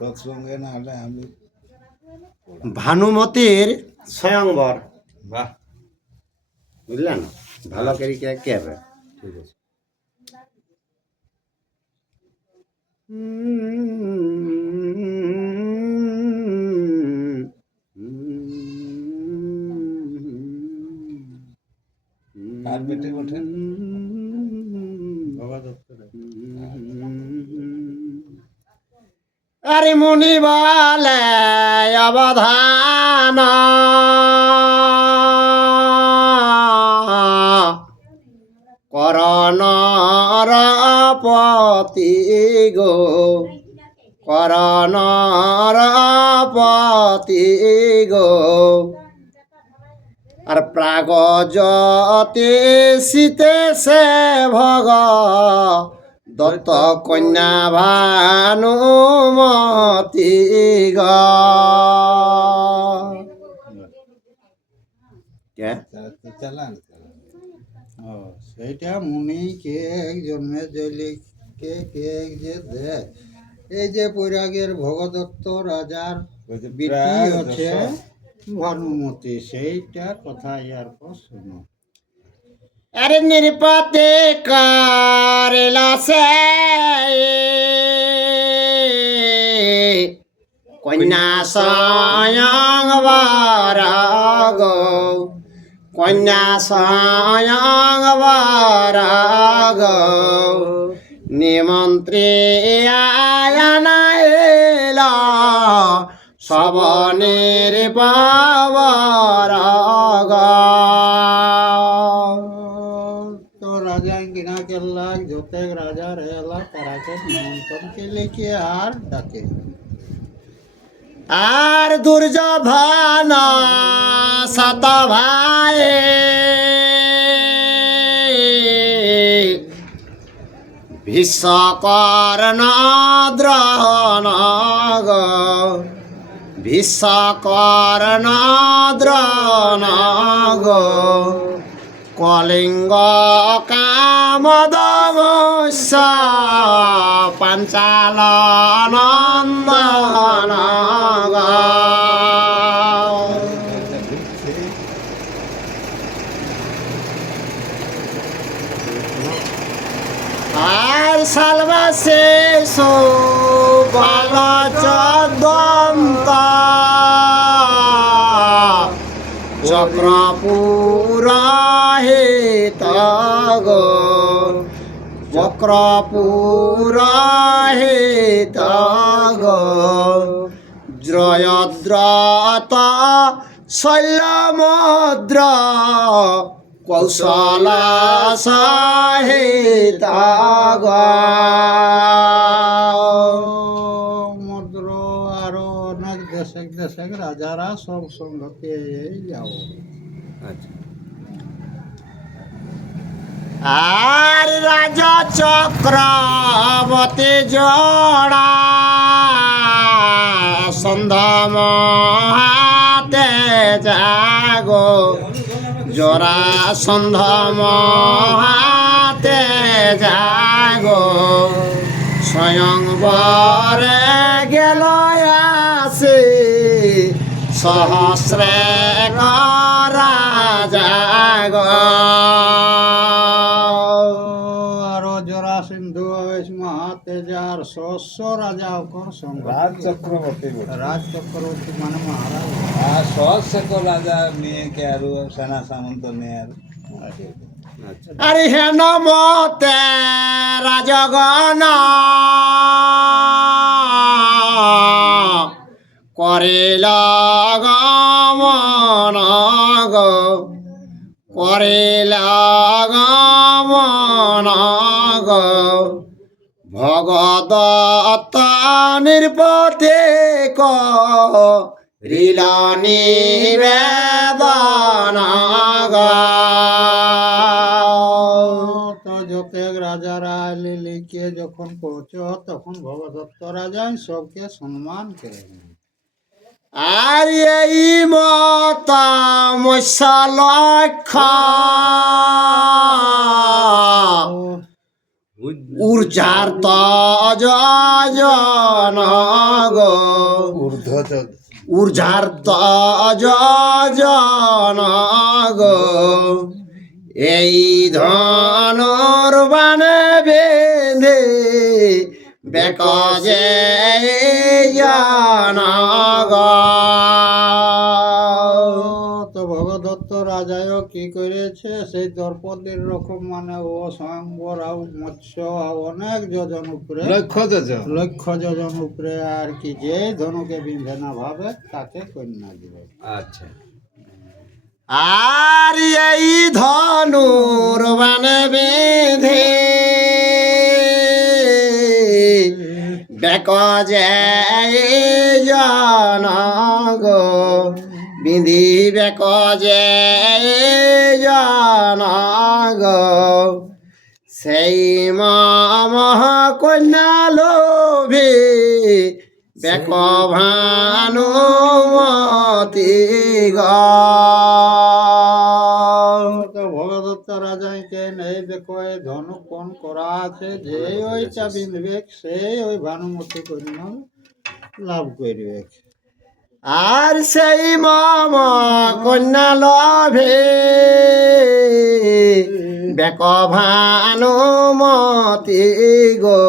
সৎসঙ্গে না হলে আমি ভানুমতির স্বয়ংবর। বাহ, বুঝলেন, ভালো করে কে হবে। ঠিক আছে। কার পেটে ওঠেন? আরে মুনি বলে অবধান করণরপতি গো, করণরপতি গো। আর প্রাগজতে শীতে সে ভগ দত্ত কন্যা ভানুমতি গ। চালান। ও সেইটা মুনি কে জন্মে জলি কে কে যে দেয়। এই যে বৈরাগের ভগদত্ত রাজার বিটি আছে ভানুমতি, সেইটা কথা ইয়ার পর শোনো। আরে নির্পতে করেলা সে কন্যা স্বয়ং বরাগ, কন্যা স্বয়ং বরাগ নিমন্ত্রী আয়না এলা সব নির্পবরাগ। তো রাজা গিনা কেল্লা যতেক রাজা রেলা তারাকে নিমন্ত্রণকে লিখে আর ডাকে। আর দুর্যোধন শত ভাই ভীষ্মকর্ণ দ্রোণ গো, ভীষ্মকর্ণ দ্রোণ গো কলিঙ্গ কামদমস্য পাঞ্চাল নন্দন গো। আর সালবাশেষ বাল চদন্ত চক্রপুরাহিত গো, চক্রপুরাহিত গো জয়দ্রত শৈলমদ্র কৌশল সহিত গো। মদ্র আরো অনেক দেশে দেশে রাজারা সব সঙ্গতে যাও। আচ্ছা। আর রাজা চক্রবর্তী জোড়া সন্ধম হাতে জাগো, জোড়া সন্ধম হাতে জাগো স্বয়ংবরে গেল আসে সহস্রে করা জাগো। আরো জরা সিন্ধু মহাতে যার শস্য রাজা ওকর সঙ্গ। রাজ চক্রবর্তী বটে। রাজ চক্রবর্তী মানে মহারাজ। আর সহস্র রাজা নিয়ে কে আর সেনা সামন্ত নিয়ে আর আরে হেন মতে রাজগণ করিল গমন গো, করিল গমন গো ভগদত্ত নির্পতে করিল নিবেদন গো। তো যতেক রাজারা লিলিকে যখন পৌঁছ তখন ভগদত্ত রাজা সবকে সম্মান করে। আর এই মত মৎস্য লক্ষ্য উর্জার তজন গো, ঊর্ধ্বার্ত জন গো এই ধনুর বানে বেঁধে বেকজে জন গো। তো ভগদত্ত রাজাও কি করেছে, সেই দ্রৌপদীর রকম মানে ও স্বয়ংবর আর মৎস্য আর অনেক যোজন উপরে, লক্ষ যোজন উপরে আর কি, যে ধনুকে বিঁধে না ভাবে তাকে কন্যা দিবে। আচ্ছা, আর এই ধনুর বানে বেঁধে বেকজে জন গো বিধি বেকজে জন গো সেই মহ কন্যা লোভে বেক ভানুমতি গো। তো ভগদত্ত রাজাকে নেই দেখো এই ধনুক কোন করা আছে, যে ওইটা বিঁধবে সেই ওই ভানুমতি কন্যা লাভ করবে। আর সেই মম কন্যা লভে বেক ভানুমতি গো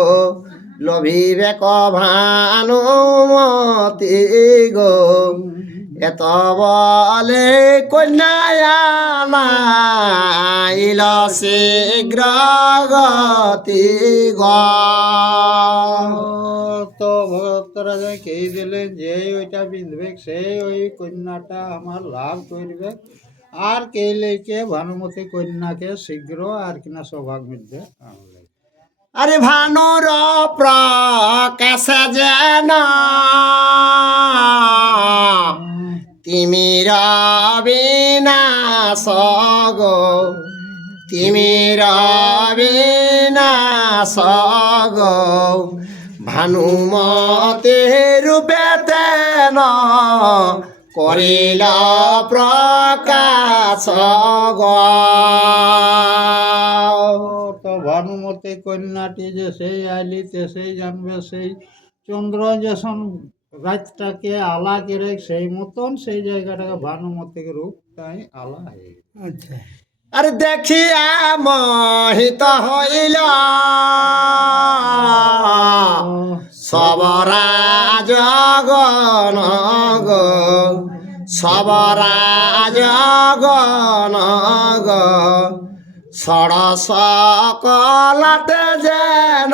লভি বেক ভানুমতি গো এত বলে কন্যাইল শীঘ্র গতি গো। তো ভগদত্ত রাজা কে দিলেন যে ওইটা বিঁধবে সেই ওই কন্যাটা আমার লাভ করবে, আর কে লেকে ভানুমতি কন্যাকে শীঘ্র আর কিনা সৌভাগ্য মধ্যে আনলে। আরে ভানুর প্রকাশ যেন তিমির বিনাশ গো তিমির বিনাশ গো ভানুমতে রূপে তেন করিল প্রকাশ গো। তো ভানুমতি কন্যাটি যে সেই আইলিতে সেই জানবে, সেই চন্দ্র যখন রাতটাকে আলা করে সেই মতন সেই জায়গাটাকে ভানুমতি রূপ তাই আলা হয়ে গেল। আচ্ছা, আরে দেখিয়া মোহিত হইল সবরা জগন গো সবরা জগন গো ষড়শ কলাতে যেন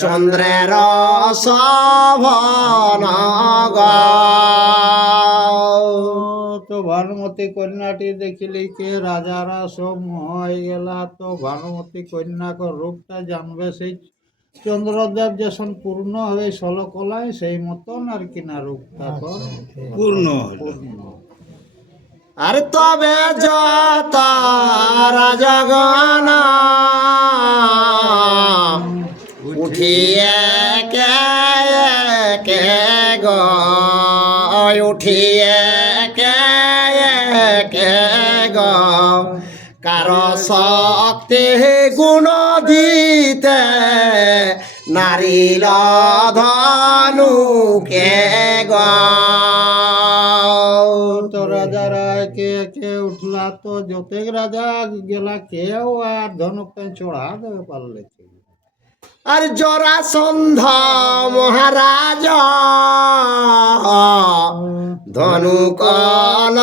চন্দ্রের শোভন গো। তো ভানুমতি কন্যাটি দেখিলি কে রাজারা সব মোহ হয়ে গেলা। তো ভানুমতি কন্যাকে রূপটা জানবে সেই চন্দ্রদেব যখন পূর্ণ হবে ষোলকলায় সেই মতন আর কিনা রূপটা পূর্ণ পূর্ণ। আর তবে যত রাজগণ উঠিয়ে কে কে গো উঠিয়ে কে কে গো কারো শক্তি গুণ দিতে নারীল ধনু কে গো। তো রাজারা একে একে উঠলা, তো যতেক রাজা গেলা কেউ আর ধনুকটা চড়া দেবে পারলে। আর জরাসন্ধ মহারাজ ধনুকলয়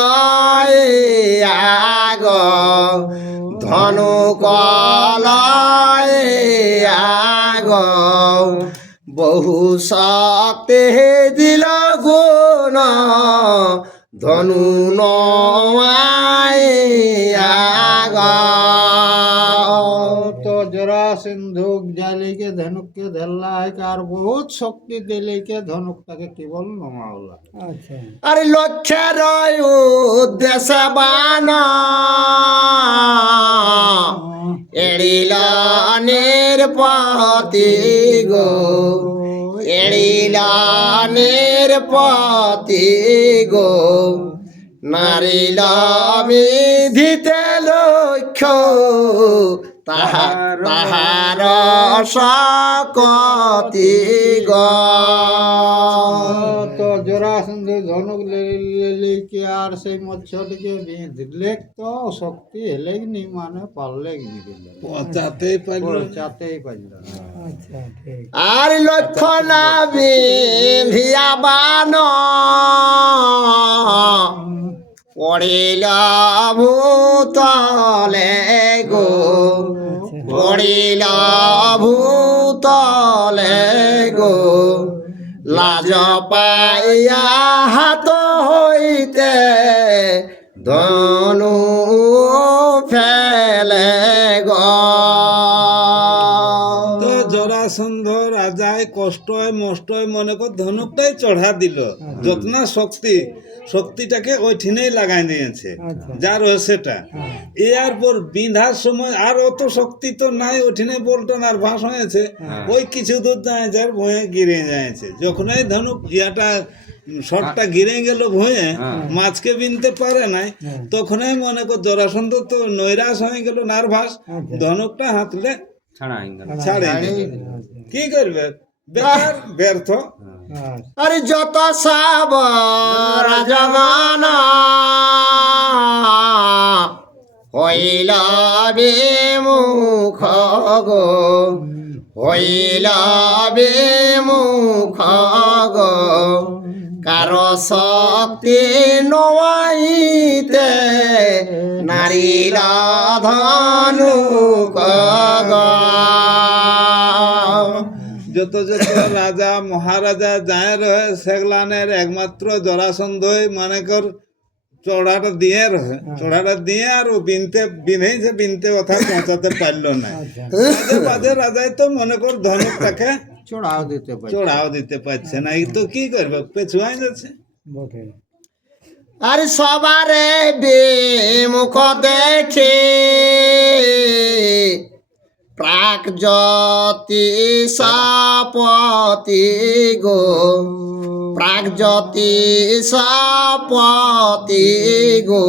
আগ ধনুকলয় আগ বহু শক্তি দিল গুণ ধনু নয় আগ। তো জরা সিন্ধুক জালিকে ধনুককে ধরলা है আর বহুত শক্তি দিলেকে ধনুকটাকে কেবল নমাওলা। আচ্ছা, আরে লক্ষ্যের উদ্দেশ্য বান এড়িল নির্পতি গো এড়িল নির্পতি গো নারিল বিধিতে লক্ষ্য তাহার শকতি গো। জরাসন্ধ ধনুক লেলিকে আর সেই মৎস্যটিকে বেঁধলে তো শক্তি হেলে নি মানে পারলে নি পচাতেই পারল না। চাতেই পারল না। আচ্ছা ঠিক। আর লক্ষ্য না বিধিয়া বান পড়িল ভূতলে গো, পড়িল ভূতলে গো, লাজ পাইয়া হাত হইতে ধনু ফেলে গো। তো জরাসন্ধ রাজায় কষ্টয় মষ্টয় মনে কর ধনুকটাই চড়া দিল, যতনা শক্তিটাকে ওইঠিনেই লাগাই দিয়েছে, যা রহস্যটা। এর পর বিঁধার সময় আর অত শক্তি তো নাই, ওইঠিনে পল্টন আর ভাস হয়েছে, ওই কিছু দূর যাচ্ছে আর ভয়ে গিরে যাচ্ছে। যখনই ধনুক ইয়াটা শটটা গিরে গেল ভয়ে, মাছকে বিনতে পারে নাই, তখনই মনে কর জরাসন্ধ তো নৈরাশ হয়ে গেল, নার্ভাস, ধনুকটা হাতলে ছাড়ে দিল। কি করবে, বেকার ব্যর্থ। আরে যত সব রাজগান হইল বিমুখ গো, হইল বিমুখ গো, কারো শক্তি নইতে নারীর ধনুক গো। যত যত রাজা মহারাজা যায় রহে সেগলানের একমাত্র জরাসন্ধই মনে কর চড়াটা দিয়ে রহে, চড়াটা দিয়ে আর ও বিনতেছে বিনতে কথা পৌঁছাতে পারলো না। মাঝে মাঝে রাজাই তো মনে কর ধনুকটাকে চড়াও দিতে পারছে না, এই তো কি করবে, পেছুয়াই যাচ্ছে। আর সবারে বিমুখ দেখে প্রাক জ্যোতিষপতি গো, প্রাক জ্যোতিষপতি গো,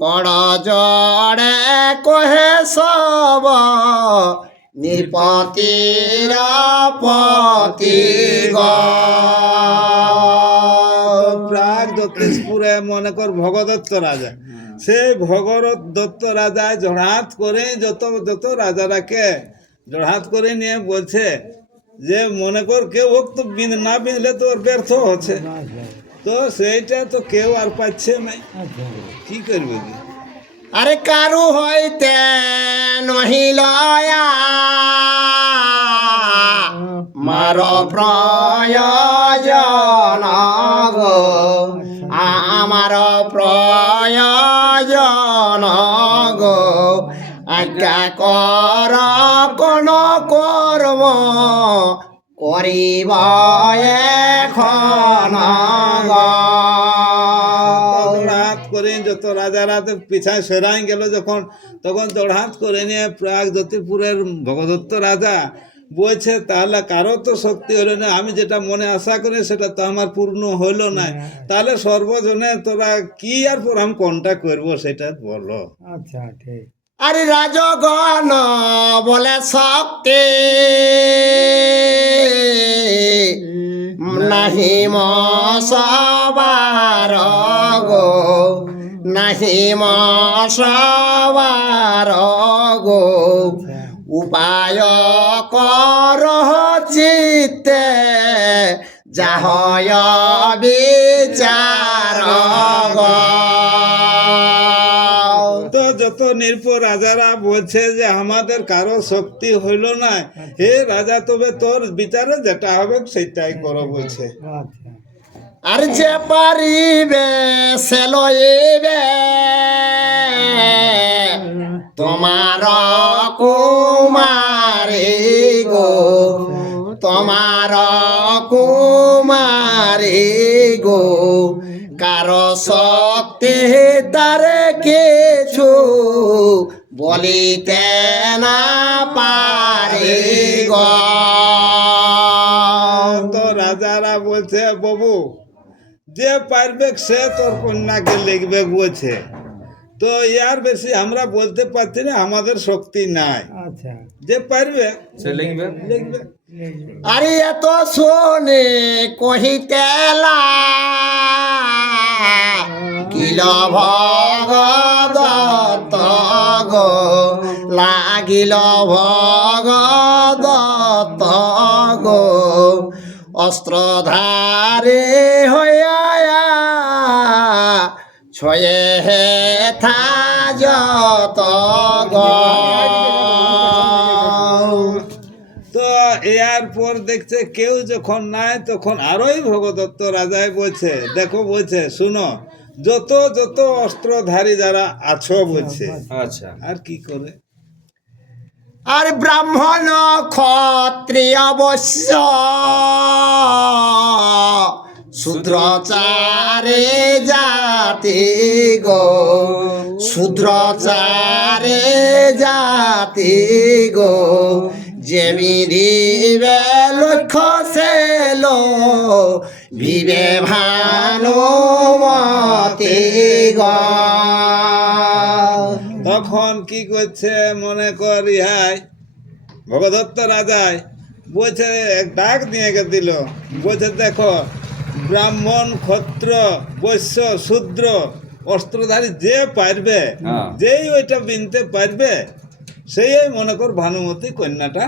কড় জড়ে কহে সব নিপতির পতি গো। প্রাগ জ্যোতিষপুরে মনে কর ভগদত্ত রাজা, সেই ভগদত্ত রাজা জড়হাত করে যত যত রাজারাকে জড়হাত করে নিয়ে বলছে যে মনে কর কেউ হোক তো না বিঁধলে তো ওর ব্যর্থ হচ্ছে, তো সেইটা তো কেউ আর পাচ্ছে নাই, কি করবে কি। আরে কারু হইতে নহিলয়া মার প্রয়োজন গো, আমার প্রয়োজন গো, আজ্ঞা কর কোন কর্ম করিব এখন গো। জড়হাত করে যত রাজারা তো পিছায় সেরাই গেল যখন, তখন জড়হাত করে নিয়ে প্রাগ জ্যোতিপুরের ভগদত্ত রাজা বলছে তাহলে কারো তো শক্তি হলো না, আমি যেটা মনে আশা করি সেটা তো আমার পূর্ণ হইলো না, তাহলে সর্বজনে তোরা কি আর পর আমি কোনটা করবো সেটা বলো। আচ্ছা ঠিক। আরে রাজগণ বলে শক্তি নাহি সবার গো, নাহি সবার গো, উপায় কর চিত্তে যাহ বিচার গো। তো যত নির্ভর রাজারা বলছে যে আমাদের কারো শক্তি হইল না, হে রাজা তবে তোর বিচারে যেটা হবে সেটাই করো বলছে। আর যে পারিবে সে লইবে তোমার কুমারী গো, তোমার কুমারী গো, কারো শক্তি তার কিছু বলিতে না পারি গো। তো রাজারা বলছে বাবু যে পারবে সে তোর কন্যাকে লিখবে বলছে, তো ইয়ার বেশি আমরা বলতে পারছি না, আমাদের শক্তি নাই, যে পারবে সে লিখবে। আরে এত শোনে কহিতে লা লাগিল ভগদত্ত গো, লাগিল ভগদত্ত গো, অস্ত্রধারে হইয়া ছয়ে হেথা যত গো। তো এর পর দেখছে কেউ যখন নাই তখন আরোই ভগদত্ত রাজায় বলছে, দেখো বলছে শুনো, যত যত অস্ত্রধারী যারা আছো বলছে। আচ্ছা আর কি করে? আর ব্রাহ্মণ ক্ষত্রিয় বৈশ্য শূদ্র চারে জাতি গো, শূদ্র চারে জাতি গো, যে বিধিবে লক্ষ্য সেল ভিবে ভানুমতি গো। তখন কি করছে মনে কর ইহাই ভগদত্ত রাজায় বলছে, এক ডাক দিয়ে দিল, বলছে দেখো ব্রাহ্মণ ক্ষত্র বৈশ্য শূদ্র অস্ত্রধারী যে পারবে, হ্যাঁ। যেই ওইটা বিনতে পারবে সেই মনে কর ভানুমতি কন্যাটা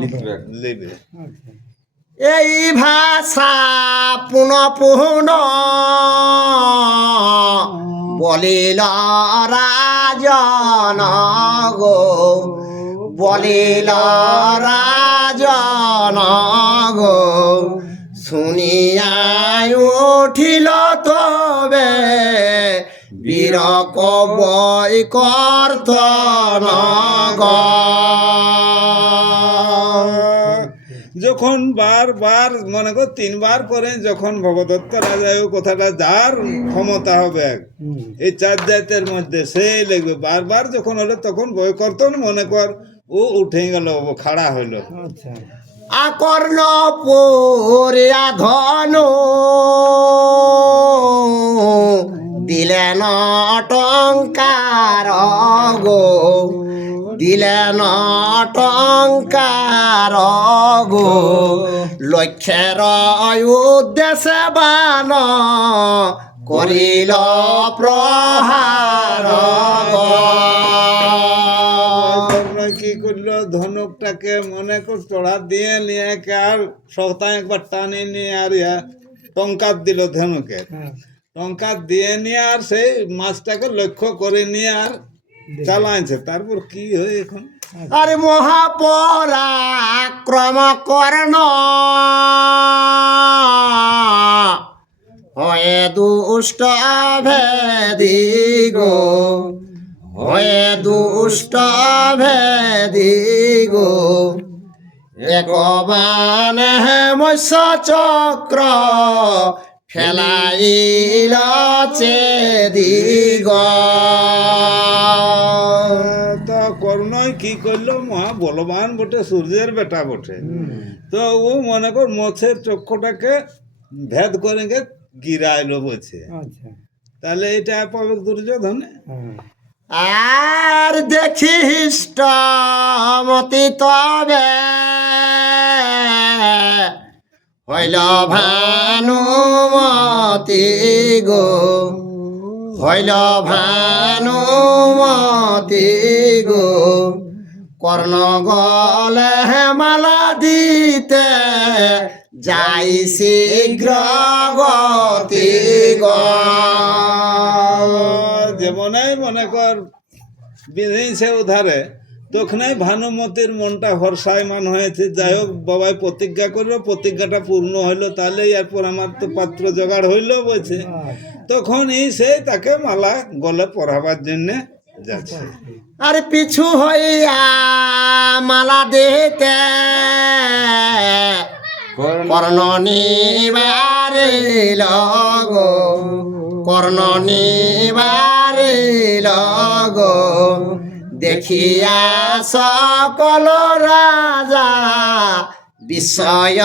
লিখবে লিবে। এই ভাষা পুনঃ পুনঃ বলিল রাজন গো, বলিল রাজন গো, শুনিয়াই উঠিল তবে বীর কবই কর্তন গো। যখন বারবার মনে কর তিনবার করে যখন ভগদত্ত রাজা ওই কথাটা যার ক্ষমতা হবে এই চার জাতের মধ্যে সেই লাগবে, বারবার যখন হলো তখন বৈকর্তন মনে কর ও উঠে গেল, ও খাড়া হইল। আকর্ণ পরিয়া ধনু দিলেন টঙ্কার গো, দিলেন টঙ্কার গো, লক্ষ্যের উদ্দেশ্যে বান করিল প্রহার গো। কি করলো ধনুকটাকে মনে কর চড়া দিয়ে নিয়ে আর সপ্তাহে একবার টানে নিয়ে আর ইয়া টঙ্কার দিল ধনুকে, টঙ্কার দিয়ে নিয়ে আর সেই মাছটাকে লক্ষ্য করে নিয়ে আর চালাইছে। তারপর কি হয় এখন? আরে মহাপরাক্রম কর্ণ হয়ে দুষ্ট ভেদি গো, হয়ে দুষ্ট ভেদি গো, একবান মৎস্য চক্র ফেলাইল চেদি গো। তো কর্ণই কি করলো, মহা বলবান বটে, সূর্যের বেটা বটে, তো ও মনে কর মৎস্যের চক্ষুটাকে ভেদ করে গিরাইলো বলছে। তাহলে এটা পাবে দুর্যোধনে। আর দেখিষ্ট মতি তবে হইল ভানুমতি গো, হইল ভানুমতি গো, কর্ণ গলে মালা দিতে যাই শীঘ্র গতি গো। যেমনই মনে কর বিধিছে উধারে, তখনই ভানুমতির মনটা হর্ষায়মান হয়েছে। যাই হোক বাবাই প্রতিজ্ঞা করলো, প্রতিজ্ঞাটা পূর্ণ হইলো, তাহলে এরপর আমার তো পাত্র জোগাড় হইলো বলছে। তখন সে তাকে মালা গলে পরাবার জন্য যাচ্ছে। আর পিছু হইয়া মালা দিতে কর্ণ নিবারিল গো, কর্ণ নিবারিল গো, দেখিয়া সকল রাজা বিস্ময়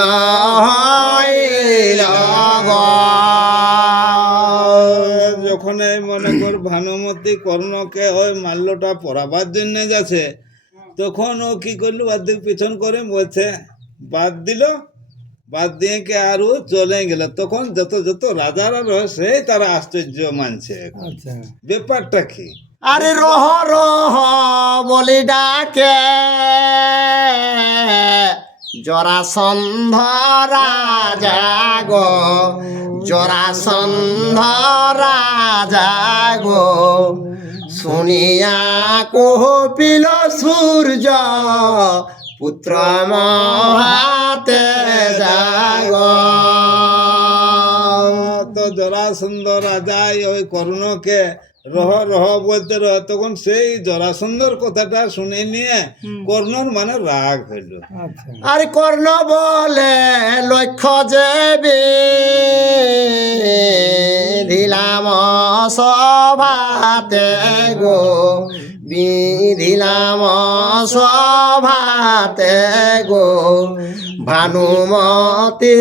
হইল গো। যখন মনে কর ভানুমতি কর্ণকে ওই মাল্যটা পরাবার জন্য যাচ্ছে, তখন ও কি করলো, অর্ধেক পিছন করে বলছে বাদ দিল, বাদ দিয়ে কে আরো চলে গেল, তখন যত যত রাজারা রয়েছে তারা আশ্চর্য মানছে। আচ্ছা ব্যাপারটা কি? আরে রহ রহ বলি ডাকে জরাসন্ধ রাজা গো, জরাসন্ধ রাজা গো, শুনিয়া কপিল সূর্য পুত্র মহাতে জাগ। তো জরাসন্ধ রাজাই ওই কর্ণকে রহ রহ বলতে রহ, তখন সেই জরাসন্ধর কথাটা শুনে নিয়ে কর্ণর মানে রাগ হইল। আচ্ছা আর কর্ণ বলে লক্ষ্য যে বিধিলাম সভাতে গো, বিধিলাম সভাতে গো, ভানুমতি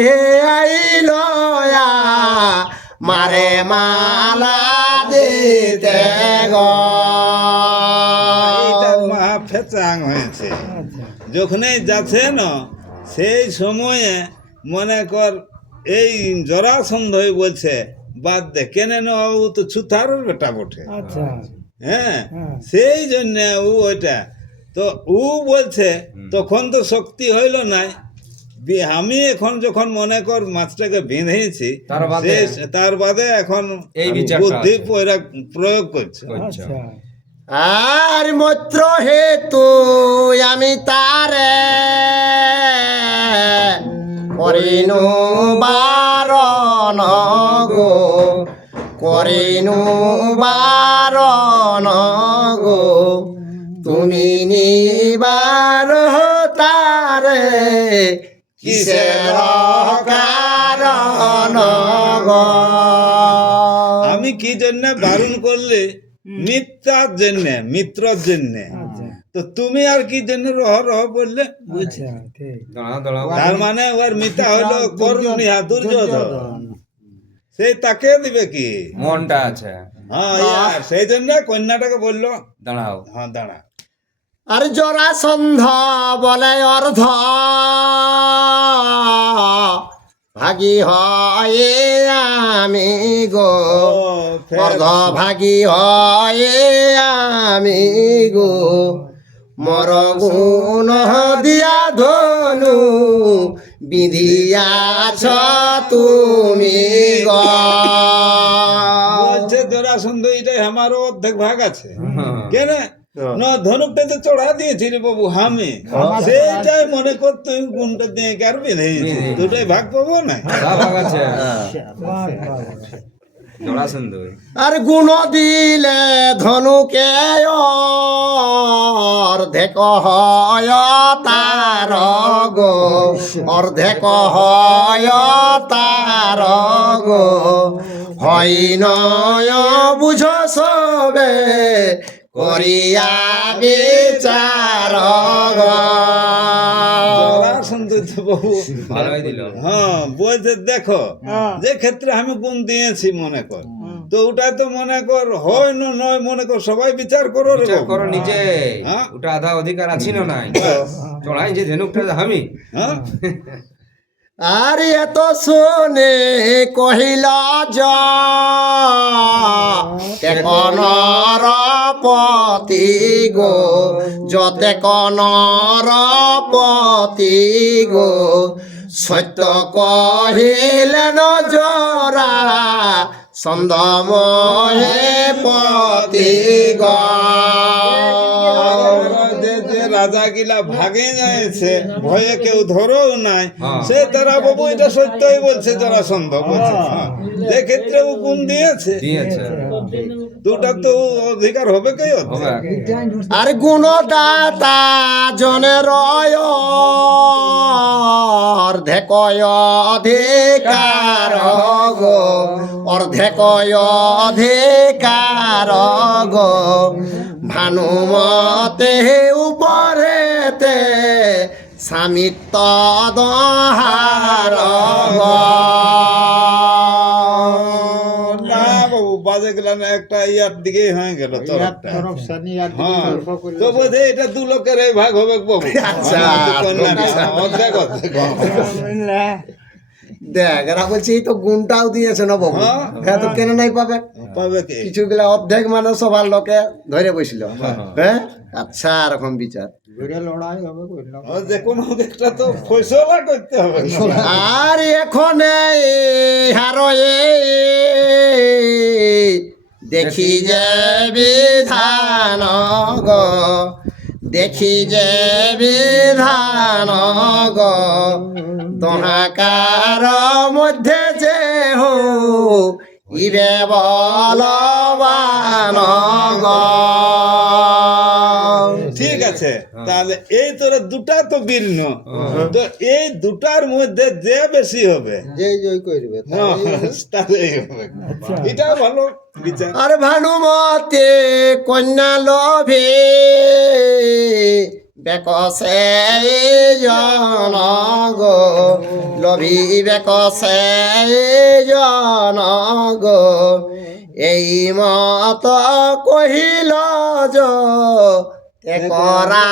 আইল মারে মালা দিতে গো। এইটা মহা ফেচাং হয়েছে। আচ্ছা যখনই যাচ্ছে না সেই সময়ে মনে কর এই জরাসন্ধই বলছে বাদ দে, কেন না ও তো ছুতারের বেটা বটে। আচ্ছা হ্যাঁ, হ্যাঁ। সেই জন্য ও ওইটা তো ও বলছে, তখন তো শক্তি হইল নাই। আমি এখন যখন মনে কর মাছটাকে বেঁধেছি তার বাদে এখন এই বিচারটা বুদ্ধি আছে। প্রয়োগ করছে। আচ্ছা আর মৈত্র হেতু আমি তারে করিনু বারণ গো, করিনু বারণ গো, তুমি নিবার তারে কিসের কারণ গো। আমি কি জন্য বারণ করলে? মিথ্যার জন্য, মিত্রর জন্য। আচ্ছা তো তুমি আর কি জন্য রহ রহ বললে? আচ্ছা ঠিক দাঁড়া দাঁড়া তার মানে ওর মিথ্যা হইলো কর্ণিহা দুর্যোধন, সেই তাকে দিবে কি? মনটা আছে। হ্যাঁ ইয়ার, সেই জন্য কন্যাটাকে বললো দাঁড়াও হ্যাঁ দাঁড়া। আর জরাসন্ধ বলে অর্ধ ভাগী হয় আমি গো, অর্ধ ভাগী হয় আমি গো, মর গুণ দিয়া ধনু বিধিয়াছ তুমি গো। বলছে জরাসন্ধ এটাই আমারও অর্ধেক ভাগ আছে। কেন না ধনুকটা তো চড়া দিয়েছিল বাবু আমি, সেইটাই মনে কর তুই গুণটা দিয়ে কি আর বেঁধেছি, দুটাই ভাগ পাবো না। ভাগ আছে বাহ, বাহ। জরাসন্ধই। আর গুণ দিলে ধনুকে অর্ধেক হয় তার গো, অর্ধেক হয় তার গো, হয় নয় বুঝ সবে করিয়া বিচার গো। জরাসন্ধ তো বাবু ভালোই দিল। হ্যাঁ বলছে দেখো যে ক্ষেত্রে আমি গুণ দিয়েছি মনে কর, তো ওটা তো মনে কর হয় না নয়, মনে কর সবাই বিচার করো রে বিচার বাবু। করো নিজে, হ্যাঁ। ওটা আধা অধিকার আছে না নাই, চড়াই যে ধনুকটা আমি। হ্যাঁ আর এত শুনে কহিল কনর পতি গো, যতে কনর পতি গো, সত্য কহিলেন জরা সন্দমহে পতি গো। যে রাজা গিলা ভাগে যাইছে ভয়ে কেউ ধরো নাই, হ্যাঁ। সে তারা বাবু এটা সত্যই বলছে জরাসন্ধ বলছে। হ্যাঁ, যে ক্ষেত্রে ও গুণ দিয়েছে দিয়েছে দুটা তো অধিকার হবে কে? হবে। আর গুণদাতা জনের অর্ধেক অধিকার গো, অর্ধেক অধিকার গো, ভানুমতে উপরেতে স্বামিত্ব দহার গো। না বাবু আওয়াজ এগুলা না একটা ইয়ার দিকেই হয়ে গেল তরফটা তরফ সানি আর হ্যাঁ অল্প করে তো বোধে এটা 2 লোকের এই ভাগ হবে বাবু আচ্ছা, অর্ধেক অর্ধেক দেখ এরা বলছি এই তো গুণটাও দিয়েছে না বাবু, হ্যাঁ। হ্যাঁ তো কেন নাই পাবে? পাবে কি কিছুগুলা অর্ধেক মানে সবার লোকে ধরে বসছিল, হ্যাঁ আচ্ছা এরকম বিচার। ঘুরে লড়াই হবে কইলাম ও যে কোনো একটা তো ফয়সালা করতে হবে আর এখন হারয়ে দেখি যে বিধান গো, দেখি যে বিধান গো, তোহাকার মধ্যে যে হো ইরে বলবান গো। ঠিক আছে তাহলে এই তোরা দুটা তো ভিন্ন তো এই দুটার মধ্যে যে বেশি হবে যেই জয় করবে হ্যাঁ, তাহলেই হবে এটাও ভালো বিচার আর ভানুমতে কন্যা লোভে বেকসে জন গো, লোভী বেকসে জন গো, এই মত কহিল করা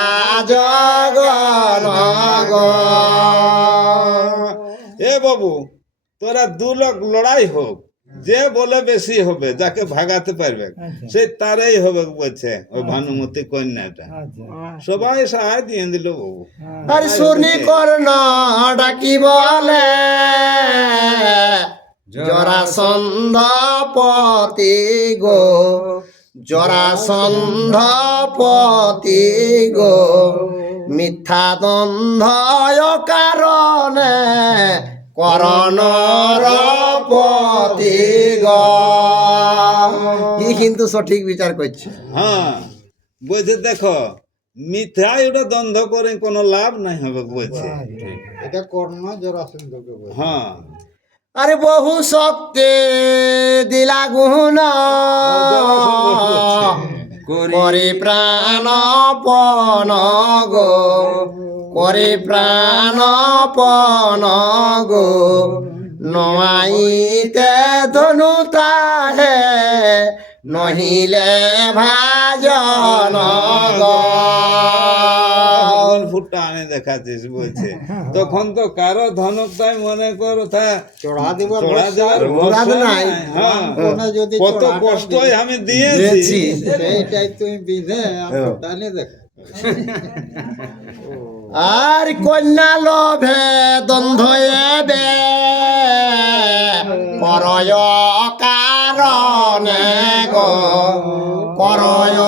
জগন গো। এ বাবু তোরা 2 লোক লড়াই হোক যে বলে বেশি হবে যাকে ভাগাতে পারবে সে তারাই হবে বলছে ওই ভানুমতি কন্যাটা সবাই সাহায্য দিয়ে দিল বাবু আর শুনি কর্ণ ডাকি বলে জরাসন্ধ পতি গো, জরাসন্ধ পতি গো, মিথ্যা দ্বন্দ্ব কারণে করণর পতি গো। ই কিন্তু সঠিক বিচার করছে। হ্যাঁ বলছে দেখো মিথ্যাই ওটা দ্বন্দ্ব করে কোনো লাভ নাই হবে বলছে এটা কর্ণ জরাসন্ধকে বলে হ্যাঁ আরে বহু শক্তি দিলা গুণ করে প্রাণ পন গো, করে প্রাণ পন গো, নয়াইতে ধনু তাহে নহিলে ভাজন গো। ফুটটা আনে দেখাচ্ছিস বলছে তখন তো কারো ধনক তাই মনে করো তা চড়া দিবার চড়া যাওয়ার মুরাদ ভরসা নাই। নাই। হ্যাঁ কোনো যদি কত চড়াটা কষ্টই আমি দিয়েছি দিয়েছি। সেইটাই তুমি বিধে টানে দেখো আর কন্যা লোভে দ্বন্দ্ব এবে করয় কারণে গো, করয়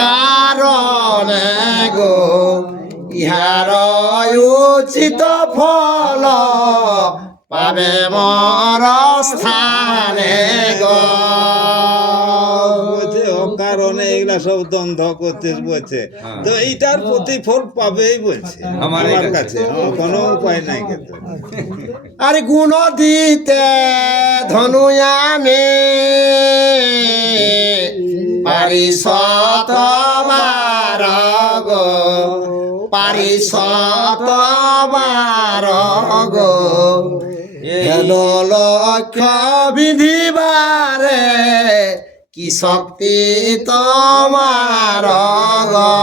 কারণে গো, ইহার উচিত ফল পাবে মর স্থানে গো। বলছে অকারণে এগুলা সব দ্বন্দ্ব করছিস বলছে তো এইটার প্রতিফল পাবেই বলছে আমার আমার কাছে। কাছে কোনো উপায় নাই কিন্তু আর গুণ দিতে ধনু আমি পারি শতবার গো, পারি শতবার গো, হেন লক্ষ্য বিধিবারে কি শক্তি তোমার গো।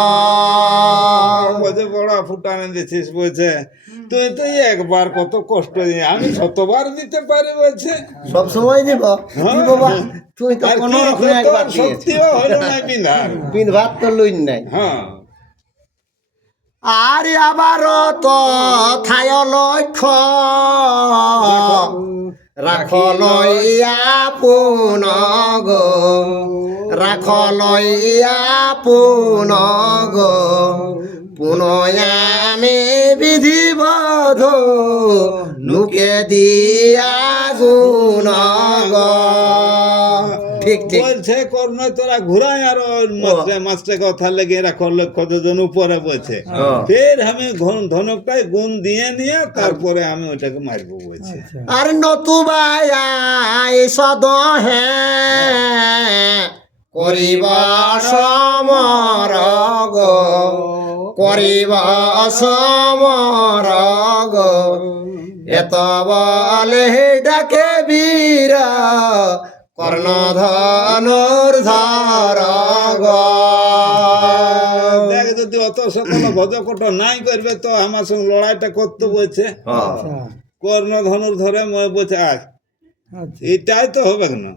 বলছে বড় ফুটানে দিছিস বলছে তুই তো একবার কত কষ্ট দিয়ে আমি 100বার দিতে পারি বলছে সব সময় দিব দিব বা, তুই তো আর কোনো কি রকম তোর একবার দিয়েছিস। শক্তিও হলো না বিন্ধার পিন ভাত তো লইন নাই। হ্যাঁ আর আবার তো থায় লক্ষ্য রাখ লইয়া পুন গো, রাখ লইয়া পুন গো, পুনয়ামে বিধিবধ লুকে দিয়া গুণ গো। ঠিক ঠিক বলছে কর্ণ তোরা ঘুরাই আর মাস্টার কথা লেগে রাখো লক্ষ্য দুজন উপরে বলছে ফের আমি ধনকটাই গুণ দিয়ে নিয়ে তারপরে আমি ওইটাকে মারবো বলছে আর নতুবাই সদহে করিব সমর গো, করিব সমর গো, এত বলে ডাকে বীর কর্ণধনুর ধর গো। দেখ যদি অত সকল ভজকট নাই করবে তো আমার সঙ্গে লড়াইটা করতে বলছে, আচ্ছা কর্ণধনুর ধরে বলছে আজ আচ্ছা এটাই তো হবে না।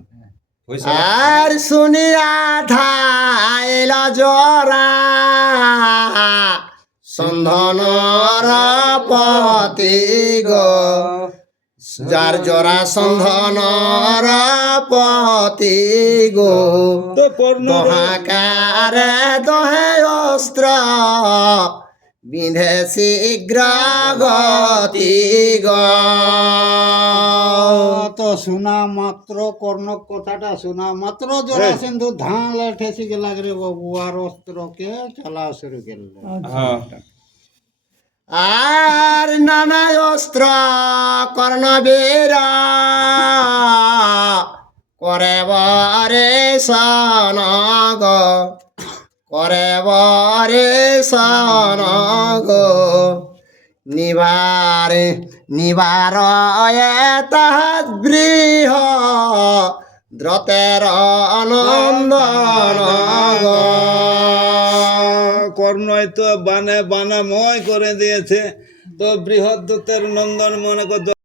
পয়সা আর শুনিয়া ধাইল জরা সন্ধনর পতি গো, যার জরা সন্ধনর পতি গো। তো কর্ণ দহাকারে দহে অস্ত্র বিঁধে শীঘ্র গতি গো। তো শোনা মাত্র কর্ণক কথাটা শোনা মাত্র জরা সিন্ধু ধান ঠেসি গেলা রে বাবু আর অস্ত্রকে চালা শুরু করলে। হ্যাঁ আর নানা অস্ত্র কর্ণবীর করে বরে সনগ, করে বরে সনগ। নিবার তাহাত বৃহ দ্রতের নন্দন গো। কর্ণই তো বানে বানাময় করে দিয়েছে, তো বৃহদ্দূতের নন্দন মনে কর